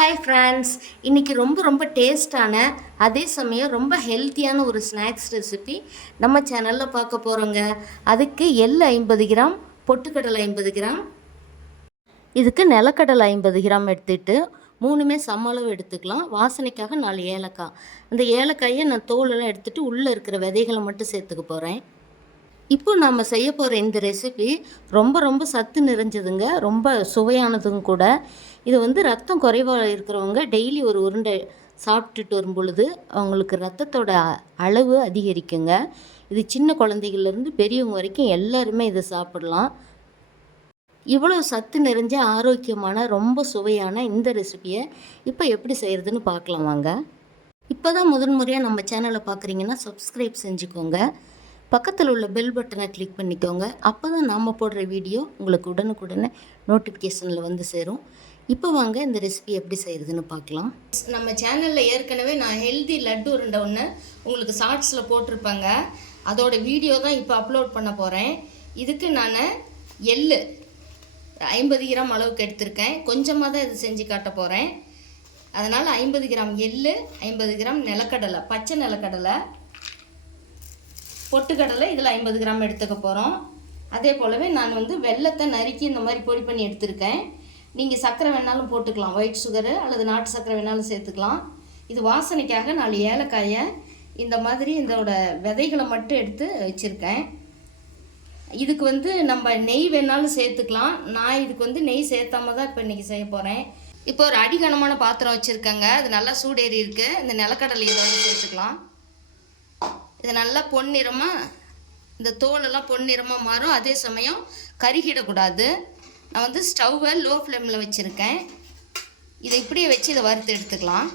Hi friends, இன்றைக்கி ரொம்ப டேஸ்டான அதே சமயம் ரொம்ப ஹெல்த்தியான ஒரு ஸ்நாக்ஸ் ரெசிபி நம்ம சேனலில் பார்க்க போகிறோங்க. அதுக்கு எள்ளு 50 கிராம், பொட்டுக்கடலை 50 கிராம், இதுக்கு நிலக்கடலை 50 கிராம் எடுத்துகிட்டு மூணுமே சம அளவு எடுத்துக்கலாம். வாசனைக்காக 4 ஏலக்காய். அந்த ஏலக்காயை நான் தோலெல்லாம் எடுத்துகிட்டு உள்ளே இருக்கிற விதைகளை மட்டும் சேர்த்துக்க போகிறேன். இப்போ நாம் செய்ய போகிற இந்த ரெசிபி ரொம்ப சத்து நிறைஞ்சதுங்க, ரொம்ப சுவையானதும் கூட. இது ரத்தம் குறைவாக இருக்கிறவங்க டெய்லி ஒரு உருண்டை சாப்பிட்டுட்டு வரும் பொழுது அவங்களுக்கு ரத்தத்தோட அளவு அதிகரிக்குங்க. இது சின்ன குழந்தைகள்லேருந்து பெரியவங்க வரைக்கும் எல்லாருமே இதை சாப்பிடலாம். இவ்வளோ சத்து நிறைஞ்ச ஆரோக்கியமான ரொம்ப சுவையான இந்த ரெசிபியை இப்போ எப்படி செய்கிறதுன்னு பார்க்கலாம் வாங்க. இப்போ தான் முதன்முறையாக நம்ம சேனலை பார்க்குறீங்கன்னா சப்ஸ்கிரைப் செஞ்சுக்கோங்க. பக்கத்தில் உள்ள பெல் பட்டனை கிளிக் பண்ணிக்கோங்க. அப்போ தான் நாம் போடுற வீடியோ உங்களுக்கு உடனுக்குடனே நோட்டிஃபிகேஷனில் வந்து சேரும். இப்போ வாங்க இந்த ரெசிபி எப்படி செய்கிறதுன்னு பார்க்கலாம். நம்ம சேனலில் ஏற்கனவே நான் ஹெல்தி லட்டு உருண்டை ஒன்று உங்களுக்கு ஷார்ட்ஸில் போட்டிருப்பேங்க. அதோட வீடியோ தான் இப்போ அப்லோட் பண்ண போகிறேன். இதுக்கு நான் எள்ளு 50 கிராம் அளவுக்கு எடுத்திருக்கேன். கொஞ்சமாக தான் இது செஞ்சு காட்ட போகிறேன். அதனால் 50 கிராம் எள்ளு, 50 கிராம் நிலக்கடலை, பச்சை நிலக்கடலை, பொட்டுக்கடலை இதில் 50 கிராம் எடுத்துக்க போகிறோம். அதே போலவே நான் வெல்லத்தை நறுக்கி இந்த மாதிரி பொடி பண்ணி எடுத்திருக்கேன். நீங்கள் சர்க்கரை வேணாலும் போட்டுக்கலாம், ஒயிட் சுகரு அல்லது நாட்டு சர்க்கரை வேணாலும் சேர்த்துக்கலாம். இது வாசனைக்காக 4 ஏலக்காயை இந்த மாதிரி இதோட விதைகளை மட்டும் எடுத்து வச்சுருக்கேன். இதுக்கு நம்ம நெய் வேணாலும் சேர்த்துக்கலாம். நான் இதுக்கு நெய் சேர்த்தாம தான் இப்போ இன்றைக்கி செய்ய போகிறேன். இப்போ ஒரு அடிகனமான பாத்திரம் வச்சுருக்கேங்க. அது நல்லா சூடேறி இருக்குது. இந்த நிலக்கடலை இதோட சேர்த்துக்கலாம். இது நல்லா பொன்னிறமாக, இந்த தோலெல்லாம் பொன்னிறமாக மாறும். அதே சமயம் கருகிடக்கூடாது. நான் ஸ்டவ்வை லோ ஃப்ளேமில் வச்சுருக்கேன். இதை இப்படியே வச்சு இதை வறுத்து எடுத்துக்கலாம்.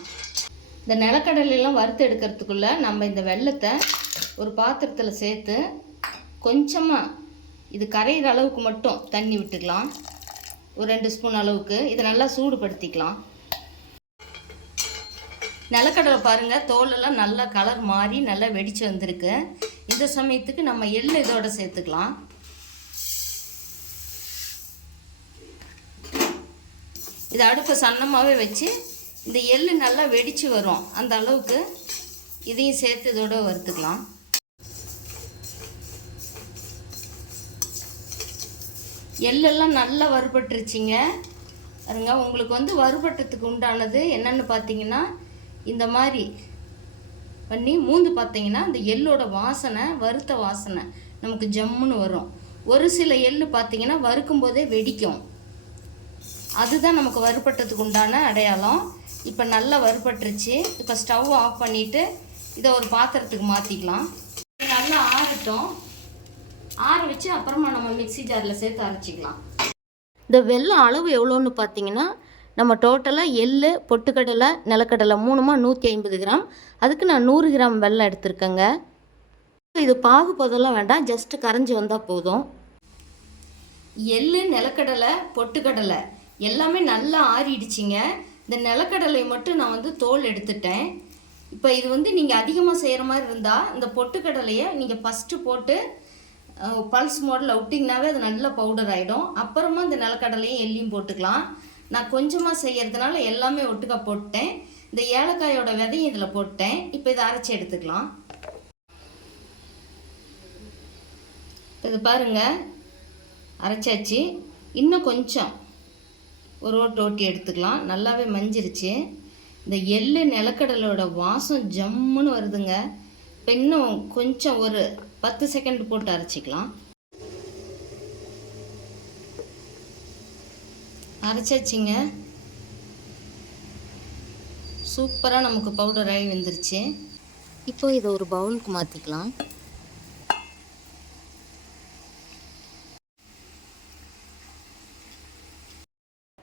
இந்த நிலக்கடலையெல்லாம் வறுத்து எடுக்கிறதுக்குள்ளே நம்ம இந்த வெல்லத்தை ஒரு பாத்திரத்தில் சேர்த்து கொஞ்சமாக இது கரையிற அளவுக்கு மட்டும் தண்ணி விட்டுக்கலாம். ஒரு 2 ஸ்பூன் அளவுக்கு. இதை நல்லா சூடுபடுத்திக்கலாம். நிலக்கடலை பாருங்கள், தோலெல்லாம் நல்லா கலர் மாறி நல்லா வெடித்து வந்திருக்கு. இந்த சமயத்துக்கு நம்ம எள்ளு இதோட சேர்த்துக்கலாம். இதை அடுப்பை சன்னமாகவே வச்சு இந்த எள்ளு நல்லா வெடித்து வரும் அந்த அளவுக்கு இதையும் சேர்த்து இதோட வறுத்துக்கலாம். எள்ளெல்லாம் நல்லா வறுபட்டுருச்சிங்க. பாருங்க, உங்களுக்கு வறுபட்டத்துக்கு உண்டானது என்னென்னு பார்த்தீங்கன்னா, இந்த மாதிரி பண்ணி மூந்து பார்த்தீங்கன்னா இந்த எள்ளோட வாசனை, வறுத்த வாசனை நமக்கு ஜம்முன்னு வரும். ஒரு சில எள்ளு பார்த்தீங்கன்னா வறுக்கும் போதே வெடிக்கும். அதுதான் நமக்கு வறுபட்டத்துக்கு உண்டான அடையாளம். இப்போ நல்லா வறுபட்டுருச்சு. இப்போ ஸ்டவ் ஆஃப் பண்ணிவிட்டு இதை ஒரு பாத்திரத்துக்கு மாற்றிக்கலாம். நல்லா ஆறட்டும். ஆற வச்சு அப்புறமா நம்ம மிக்ஸி ஜாரில் சேர்த்து அரைச்சிக்கலாம். இந்த வெல்லம் அளவு எவ்வளோன்னு பார்த்தீங்கன்னா, நம்ம டோட்டலாக எள்ளு, பொட்டுக்கடலை, நிலக்கடலை 3மா 150 கிராம். அதுக்கு நான் 100 கிராம் வெல்லம் எடுத்திருக்கேங்க. இது பாகு பதெல்லாம் வேண்டாம், ஜஸ்ட்டு கரைஞ்சி வந்தால் போதும். எள்ளு, நிலக்கடலை, பொட்டுக்கடலை எல்லாமே நல்லா ஆறிடுச்சிங்க. இந்த நிலக்கடலை மட்டும் நான் தோல் எடுத்துட்டேன். இப்போ இது நீங்கள் அதிகமாக செய்கிற மாதிரி இருந்தால் இந்த பொட்டுக்கடலையை நீங்கள் ஃபஸ்ட்டு போட்டு பல்ஸ் மோடில் விட்டிங்கனாவே அது நல்லா பவுடர் ஆகிடும். அப்புறமா இந்த நிலக்கடலையும் எள்ளியும் போட்டுக்கலாம். நான் கொஞ்சமாக செய்கிறதுனால எல்லாமே ஒட்டுக்கா போட்டேன். இந்த ஏலக்காயோட விதையும் இதில் போட்டேன். இப்போ இதை அரைச்சி எடுத்துக்கலாம். இது பாருங்கள், அரைச்சாச்சு. இன்னும் கொஞ்சம் ஒரு ஓட்டு ஓட்டி எடுத்துக்கலாம். நல்லாவே மஞ்சிருச்சு. இந்த எள்ளு நிலக்கடலோட வாசம் ஜம்முன்னு வருதுங்க. இப்போ இன்னும் கொஞ்சம் ஒரு 10 செகண்ட் போட்டு அரைச்சிக்கலாம். அரைச்சாச்சுங்க. சூப்பராக நமக்கு பவுடர் ஆகி வந்துருச்சு. இப்போ இதை ஒரு பவுலுக்கு மாற்றிக்கலாம்.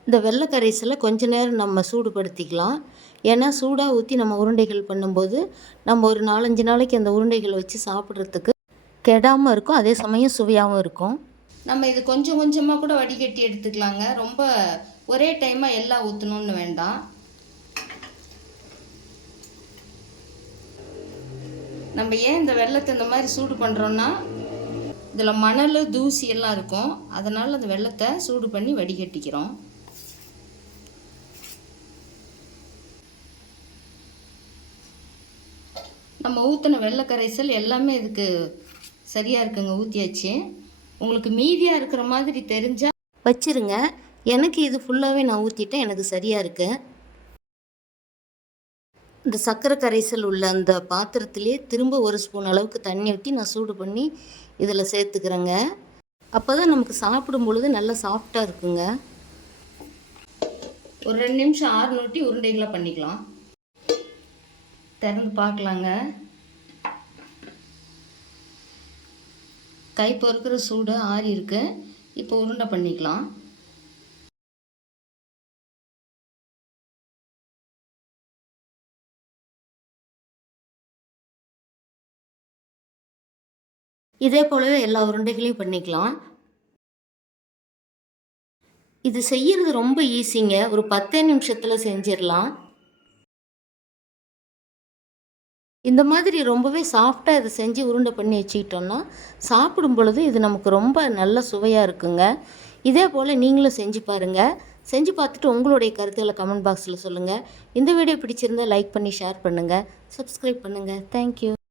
இந்த வெள்ளை கரைசலை கொஞ்ச நேரம் நம்ம சூடுபடுத்திக்கலாம். ஏன்னா சூடாக ஊற்றி நம்ம உருண்டைகள் பண்ணும்போது நம்ம ஒரு 4-5 நாளைக்கு அந்த உருண்டைகள் வச்சு சாப்பிட்றதுக்கு கெடாமல் இருக்கும். அதே சமயம் சுவையாகவும் இருக்கும். நம்ம இது கொஞ்சம் கொஞ்சமாக கூட வடிகட்டி எடுத்துக்கலாங்க. ரொம்ப ஒரே டைமாக எல்லாம் ஊற்றணுன்னு வேண்டாம். நம்ம ஏன் இந்த வெள்ளத்தை இந்த மாதிரி சூடு பண்ணுறோன்னா, இதில் மணல், தூசி எல்லாம் இருக்கும். அதனால் அந்த வெள்ளத்தை சூடு பண்ணி வடிகட்டிக்கிறோம். நம்ம ஊற்றின வெள்ளை கரைசல் எல்லாமே இதுக்கு சரியாக இருக்குங்க, ஊற்றியாச்சு. உங்களுக்கு மீதியாக இருக்கிற மாதிரி தெரிஞ்சால் வச்சுருங்க. எனக்கு இது ஃபுல்லாகவே நான் ஊற்றிட்டேன், எனக்கு சரியாக இருக்குது. இந்த சர்க்கரை கரைசல் உள்ள அந்த பாத்திரத்திலே திரும்ப 1 ஸ்பூன் அளவுக்கு தண்ணி ஊற்றி நான் சூடு பண்ணி இதில் சேர்த்துக்கிறேங்க. அப்போ தான் நமக்கு சாப்பிடும் பொழுது நல்லா சாஃப்டாக இருக்குங்க. ஒரு 2 நிமிஷம் ஆறுனூட்டி உருண்டைகளாக பண்ணிக்கலாம். திறந்து பார்க்கலாங்க. கை பொறுக்கிற சூடு ஆறி இருக்கு. இப்போ உருண்டை பண்ணிக்கலாம். இதே போலவே எல்லா உருண்டைகளையும் பண்ணிக்கலாம். இது செய்யறது ரொம்ப ஈஸிங்க. ஒரு 10 நிமிஷத்தில் செஞ்சிடலாம். இந்த மாதிரி ரொம்பவே சாஃப்டாக இதை செஞ்சு உருண்டை பண்ணி வச்சுக்கிட்டோன்னா சாப்பிடும் பொழுது இது நமக்கு ரொம்ப நல்ல சுவையாக இருக்குங்க. இதே போல் நீங்களும் செஞ்சு பாருங்கள். செஞ்சு பார்த்துட்டு உங்களுடைய கருத்துக்களை கமெண்ட் பாக்ஸில் சொல்லுங்கள். இந்த வீடியோ பிடிச்சிருந்தால் லைக் பண்ணி ஷேர் பண்ணுங்கள், சப்ஸ்கிரைப் பண்ணுங்கள். தேங்க்யூ.